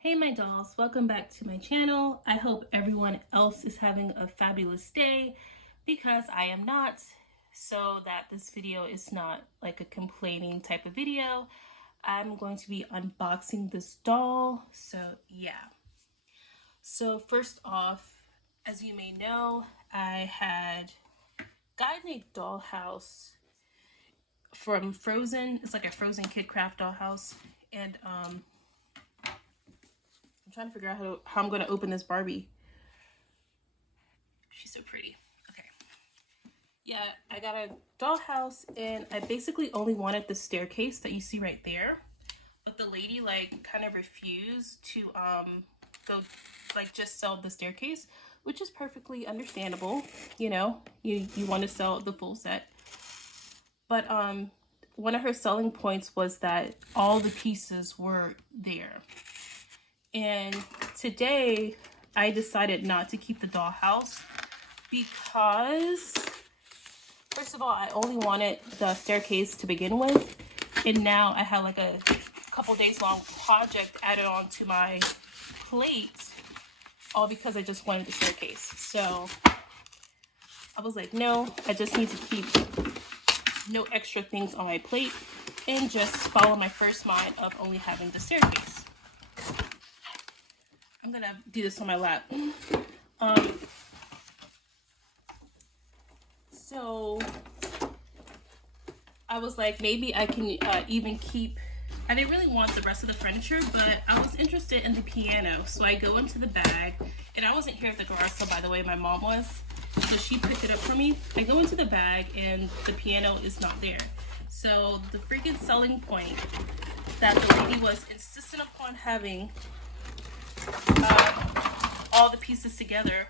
Hey my dolls, welcome back to my channel. I hope everyone else is having a fabulous day because I am not, so that this video is not like a complaining type of video. I'm going to be unboxing this doll, so yeah. So first off, as you may know, I had gotten a dollhouse from Frozen. It's like a Frozen Kid Craft dollhouse, and I'm trying to figure out how I'm going to open this Barbie. She's so pretty. Okay. Yeah, I got a dollhouse and I basically only wanted the staircase that you see right there. But the lady like kind of refused to go like just sell the staircase, which is perfectly understandable. You know, you want to sell the full set. But one of her selling points was that all the pieces were there. And today I decided not to keep the dollhouse because first of all, I only wanted the staircase to begin with, and now I have like a couple days long project added on to my plate, all because I just wanted the staircase. So I was like, no, I just need to keep no extra things on my plate and just follow my first mind of only having the staircase. I'm gonna do this on my lap. So I was like, maybe I can even keep, I didn't really want the rest of the furniture, but I was interested in the piano. So I go into the bag, and I wasn't here at the garage sale, by the way, my mom was. So she picked it up for me. I go into the bag and the piano is not there. So the freaking selling point that the lady was insistent upon having all the pieces together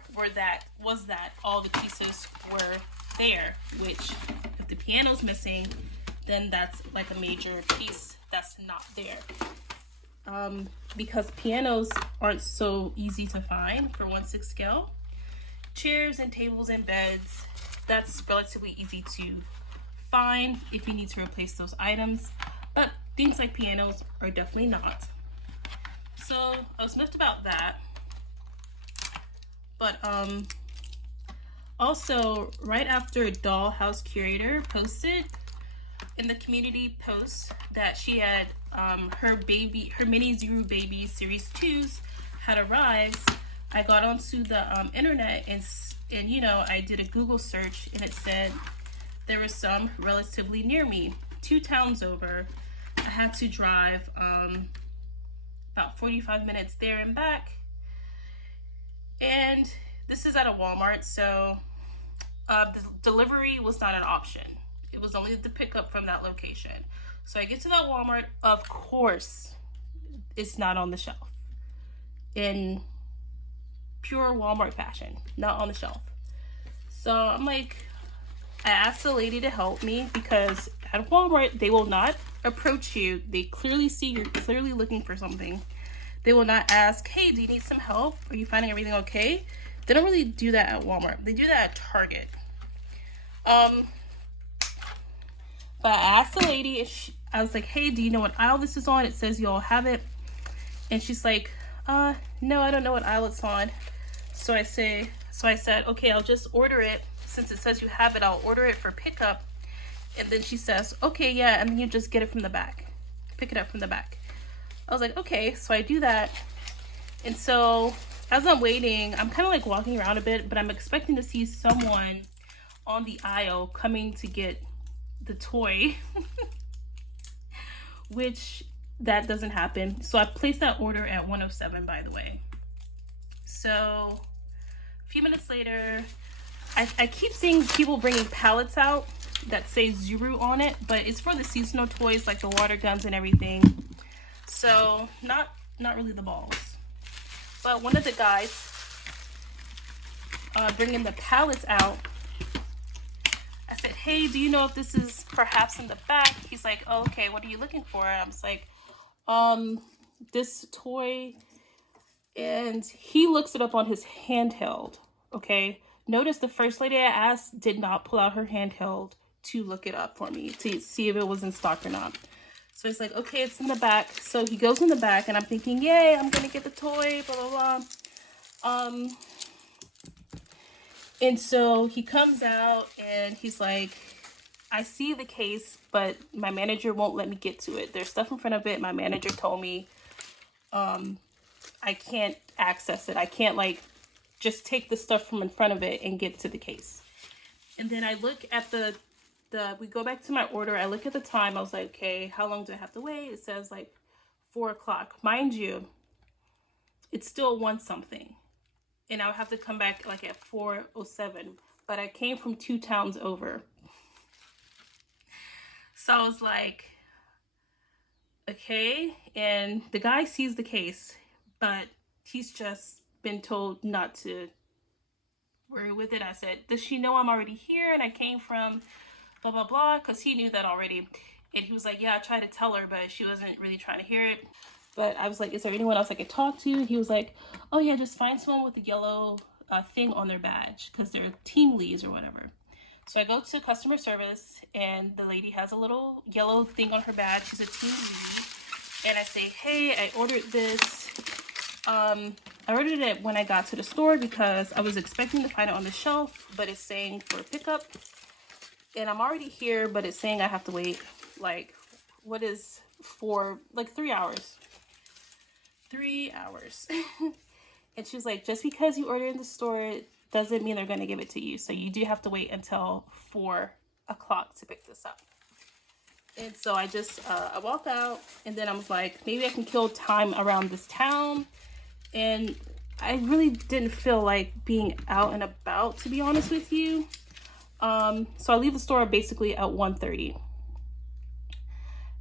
was that all the pieces were there, which if the piano's missing, then that's like a major piece that's not there. Because pianos aren't so easy to find for 1/6 scale. Chairs and tables and beds, that's relatively easy to find if you need to replace those items, but things like pianos are definitely not. So I was miffed about that. But also right after Dollhouse Curator posted in the community post that she had her mini Zuru baby series 2s had arrived, I got onto the internet and you know, I did a Google search and it said there was some relatively near me, 2 towns over. I had to drive about 45 minutes there and back, and this is at a Walmart, so the delivery was not an option. It was only the pickup from that location. So I get to that Walmart, of course it's not on the shelf, in pure Walmart fashion, not on the shelf. So I'm like, I asked the lady to help me because at Walmart they will not approach you. They clearly see you're clearly looking for something. They will not ask, hey, do you need some help? Are you finding everything okay? They don't really do that at Walmart. They do that at Target. But I asked the lady, I was like, hey, do you know what aisle this is on? It says you all have it. And she's like, no, I don't know what aisle it's on. So I said, okay, I'll just order it. Since it says you have it, I'll order it for pickup. And then she says, okay, yeah, and then you just get it from the back. Pick it up from the back. I was like, okay, so I do that. And so as I'm waiting, I'm kind of like walking around a bit, but I'm expecting to see someone on the aisle coming to get the toy, which that doesn't happen. So I placed that order at 107, by the way. So a few minutes later, I keep seeing people bringing pallets out that say Zuru on it, but it's for the seasonal toys like the water guns and everything. So not really the balls. But one of the guys bringing the pallets out, I said, hey, do you know if this is perhaps in the back? He's like, oh, okay, what are you looking for? And I was like, this toy. And he looks it up on his handheld, okay? Notice the first lady I asked did not pull out her handheld to look it up for me, to see if it was in stock or not. So he's like, okay, it's in the back. So he goes in the back and I'm thinking, yay, I'm gonna get the toy, blah, blah, blah. And so he comes out and he's like, I see the case, but my manager won't let me get to it. There's stuff in front of it. My manager told me I can't access it. I can't like just take the stuff from in front of it and get to the case. And then I look at we go back to my order. I look at the time. I was like, okay, how long do I have to wait? It says like 4 o'clock. Mind you, it's still 1 something. And I would have to come back like at 4:07. But I came from 2 towns over. So I was like, okay. And the guy sees the case, but he's just been told not to worry with it. I said, does she know I'm already here and I came from blah, blah, blah? Because he knew that already. And he was like, yeah, I tried to tell her, but she wasn't really trying to hear it. But I was like, is there anyone else I could talk to? He was like, oh yeah, just find someone with a yellow thing on their badge because they're team leads or whatever. So I go to customer service and the lady has a little yellow thing on her badge. She's a team lead. And I say, hey, I ordered this. I ordered it when I got to the store because I was expecting to find it on the shelf, but it's saying for pickup. And I'm already here, but it's saying I have to wait like, what is for like 3 hours. 3 hours. And she was like, just because you ordered in the store doesn't mean they're going to give it to you. So you do have to wait until 4 o'clock to pick this up. And so I just, I walked out and then I was like, maybe I can kill time around this town. And I really didn't feel like being out and about, to be honest with you. So I leave the store basically at 1:30.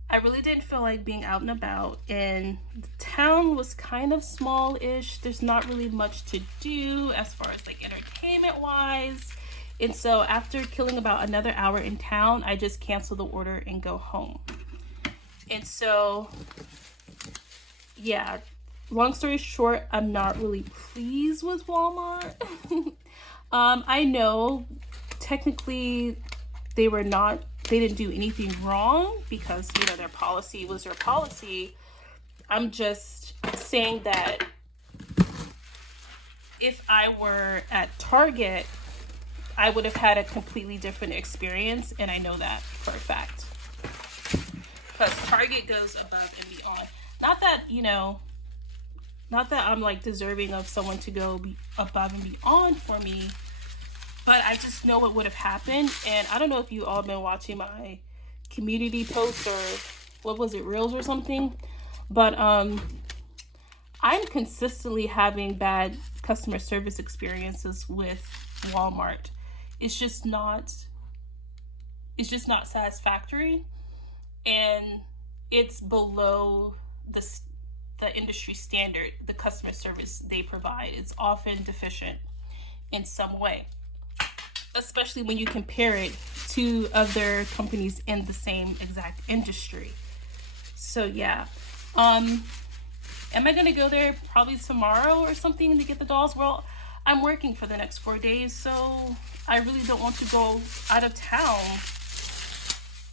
I really didn't feel like being out and about, and the town was kind of small-ish. There's not really much to do as far as like entertainment-wise. And so after killing about another hour in town, I just cancel the order and go home. And so, yeah, long story short, I'm not really pleased with Walmart. I know technically they didn't do anything wrong because, you know, their policy was their policy. I'm just saying that if I were at Target, I would have had a completely different experience, and I know that for a fact. Because Target goes above and beyond. Not that, you know, not that I'm like deserving of someone to go above and beyond for me, but I just know what would have happened. And I don't know if you all been watching my community posts or what was it, Reels or something, but I'm consistently having bad customer service experiences with Walmart. It's just not satisfactory, and it's below the industry standard. The customer service they provide is often deficient in some way, especially when you compare it to other companies in the same exact industry. So yeah, am I gonna go there probably tomorrow or something to get the dolls? Well, I'm working for the next 4 days, so I really don't want to go out of town.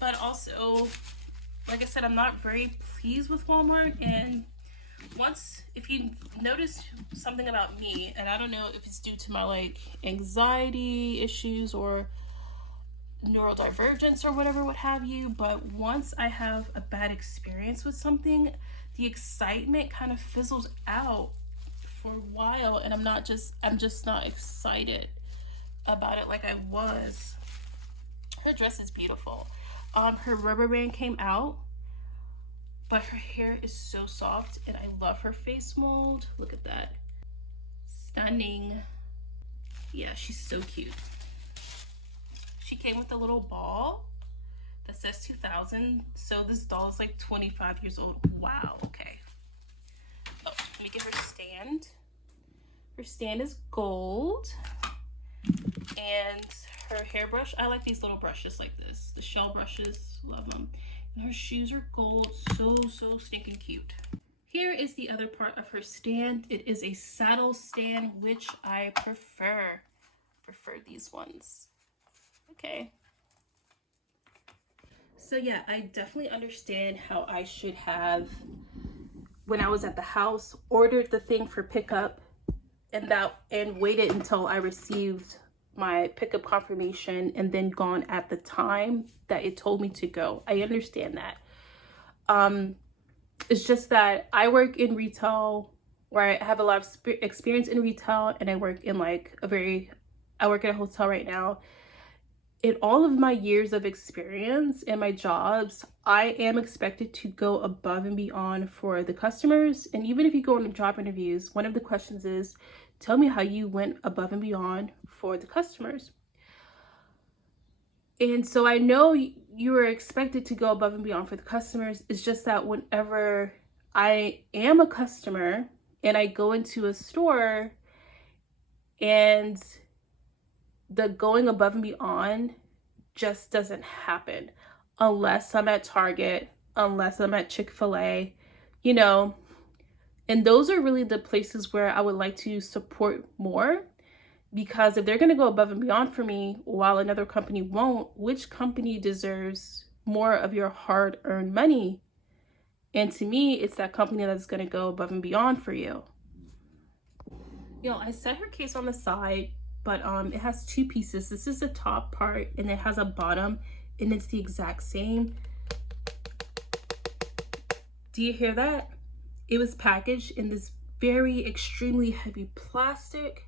But also, like I said, I'm not very pleased with Walmart. And if you notice something about me, and I don't know if it's due to my like anxiety issues or neurodivergence or whatever, what have you, but once I have a bad experience with something, the excitement kind of fizzles out for a while, and I'm just not excited about it like I was. Her dress is beautiful. Her rubber band came out, but her hair is so soft, and I love her face mold. Look at that. Stunning. Yeah, she's so cute. She came with a little ball that says 2000. So this doll is like 25 years old. Wow, okay. Oh, let me get her stand. Her stand is gold. And her hairbrush, I like these little brushes like this. The shell brushes, love them. And her shoes are gold, so stinking cute. Here is the other part of her stand. It is a saddle stand, which I prefer. Prefer these ones. Okay. So yeah, I definitely understand how I should have, when I was at the house, ordered the thing for pickup and waited until I received my pickup confirmation and then gone at the time that it told me to go. I understand that. It's just that I work in retail, where I have a lot of experience in retail, and I work in like I work at a hotel right now. In all of my years of experience in my jobs, I am expected to go above and beyond for the customers. And even if you go into job interviews, one of the questions is, tell me how you went above and beyond for the customers. And so I know you are expected to go above and beyond for the customers. It's just that whenever I am a customer and I go into a store, and the going above and beyond just doesn't happen unless I'm at Target, unless I'm at Chick-fil-A, you know. And those are really the places where I would like to support more, because if they're going to go above and beyond for me while another company won't, which company deserves more of your hard-earned money? And to me, it's that company that's going to go above and beyond for you. You know, I set her case on the side, but it has two pieces. This is the top part, and it has a bottom, and it's the exact same. Do you hear that? It was packaged in this very extremely heavy plastic,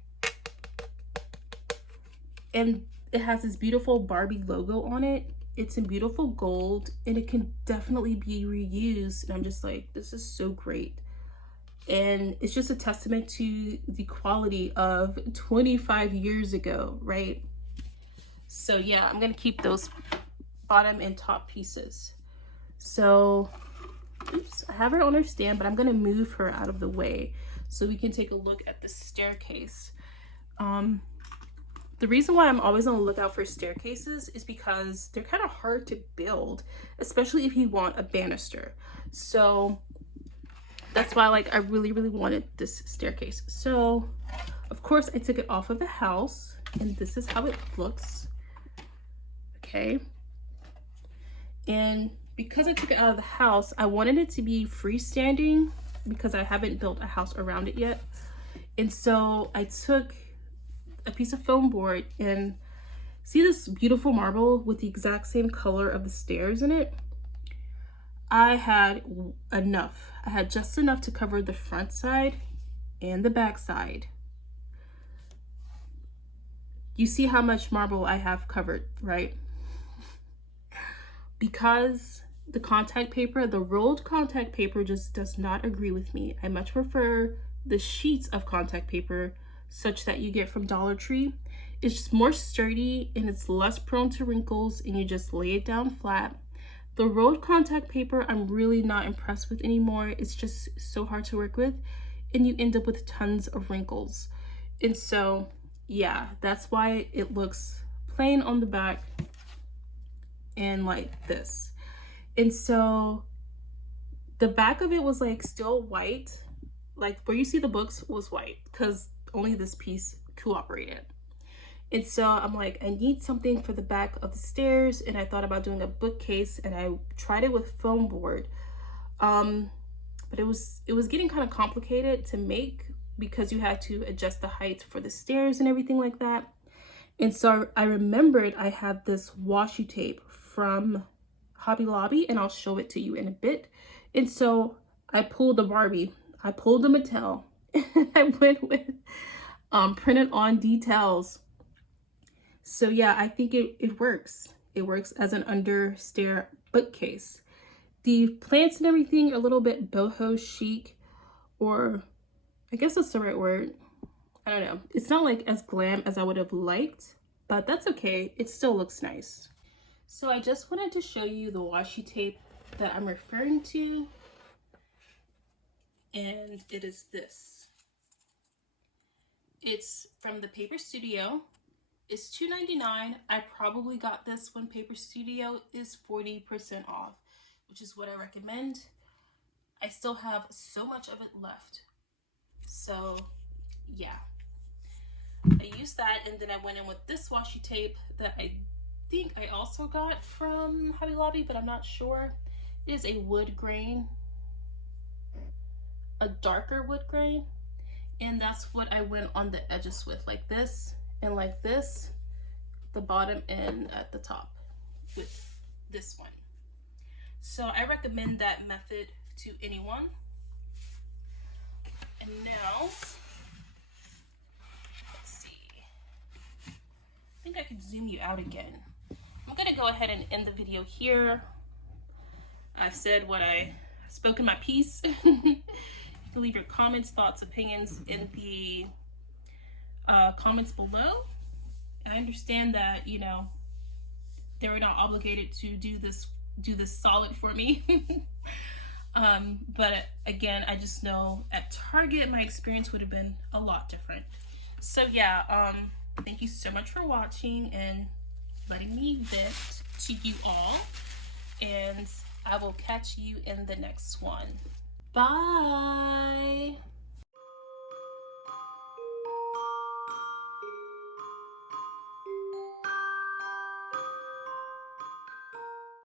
and it has this beautiful Barbie logo on it. It's in beautiful gold, and it can definitely be reused. And I'm just like, this is so great. And it's just a testament to the quality of 25 years ago, right? So yeah, I'm gonna keep those bottom and top pieces. So, oops, I have her on her stand, but I'm gonna move her out of the way so we can take a look at the staircase. The reason why I'm always on the lookout for staircases is because they're kind of hard to build, especially if you want a banister. So that's why, like, I really wanted this staircase. So of course I took it off of the house, and this is how it looks. Okay. And because I took it out of the house, I wanted it to be freestanding because I haven't built a house around it yet. And so I took a piece of foam board, and see this beautiful marble with the exact same color of the stairs in it? I had enough. I had just enough to cover the front side and the back side. You see how much marble I have covered, right? Because the contact paper, the rolled contact paper, just does not agree with me. I much prefer the sheets of contact paper, such that you get from Dollar Tree. It's just more sturdy, and it's less prone to wrinkles, and you just lay it down flat. The rolled contact paper, I'm really not impressed with anymore. It's just so hard to work with, and you end up with tons of wrinkles. And so, yeah, that's why it looks plain on the back and like this. And so the back of it was like still white, like where you see the books was white, because only this piece cooperated. And so I'm like, I need something for the back of the stairs, and I thought about doing a bookcase, and I tried it with foam board, but it was getting kind of complicated to make because you had to adjust the height for the stairs and everything like that. And so I remembered I had this washi tape from Hobby Lobby, and I'll show it to you in a bit. And so I pulled the Barbie, I pulled the Mattel, and I went with printed on details. So yeah, I think it works. It works as an under stair bookcase. The plants and everything are a little bit boho chic, or I guess that's the right word. I don't know. It's not like as glam as I would have liked, but that's okay. It still looks nice. So I just wanted to show you the washi tape that I'm referring to, and it is this. It's from the Paper Studio. It's $2.99. I probably got this when Paper Studio is 40% off, which is what I recommend. I still have so much of it left. So yeah, I used that, and then I went in with this washi tape that I think I also got from Hobby Lobby, but I'm not sure. It is a wood grain, a darker wood grain, and that's what I went on the edges with, like this and like this, the bottom and at the top with this one. So I recommend that method to anyone. And now, let's see, I think I could zoom you out again. I'm gonna go ahead and end the video here. I've said what I've spoken my piece. You can leave your comments, thoughts, opinions in the comments below. I understand that, you know, they were not obligated to do this solid for me. But again, I just know at Target my experience would have been a lot different. So yeah, thank you so much for watching and letting me vent to you all, and I will catch you in the next one. Bye.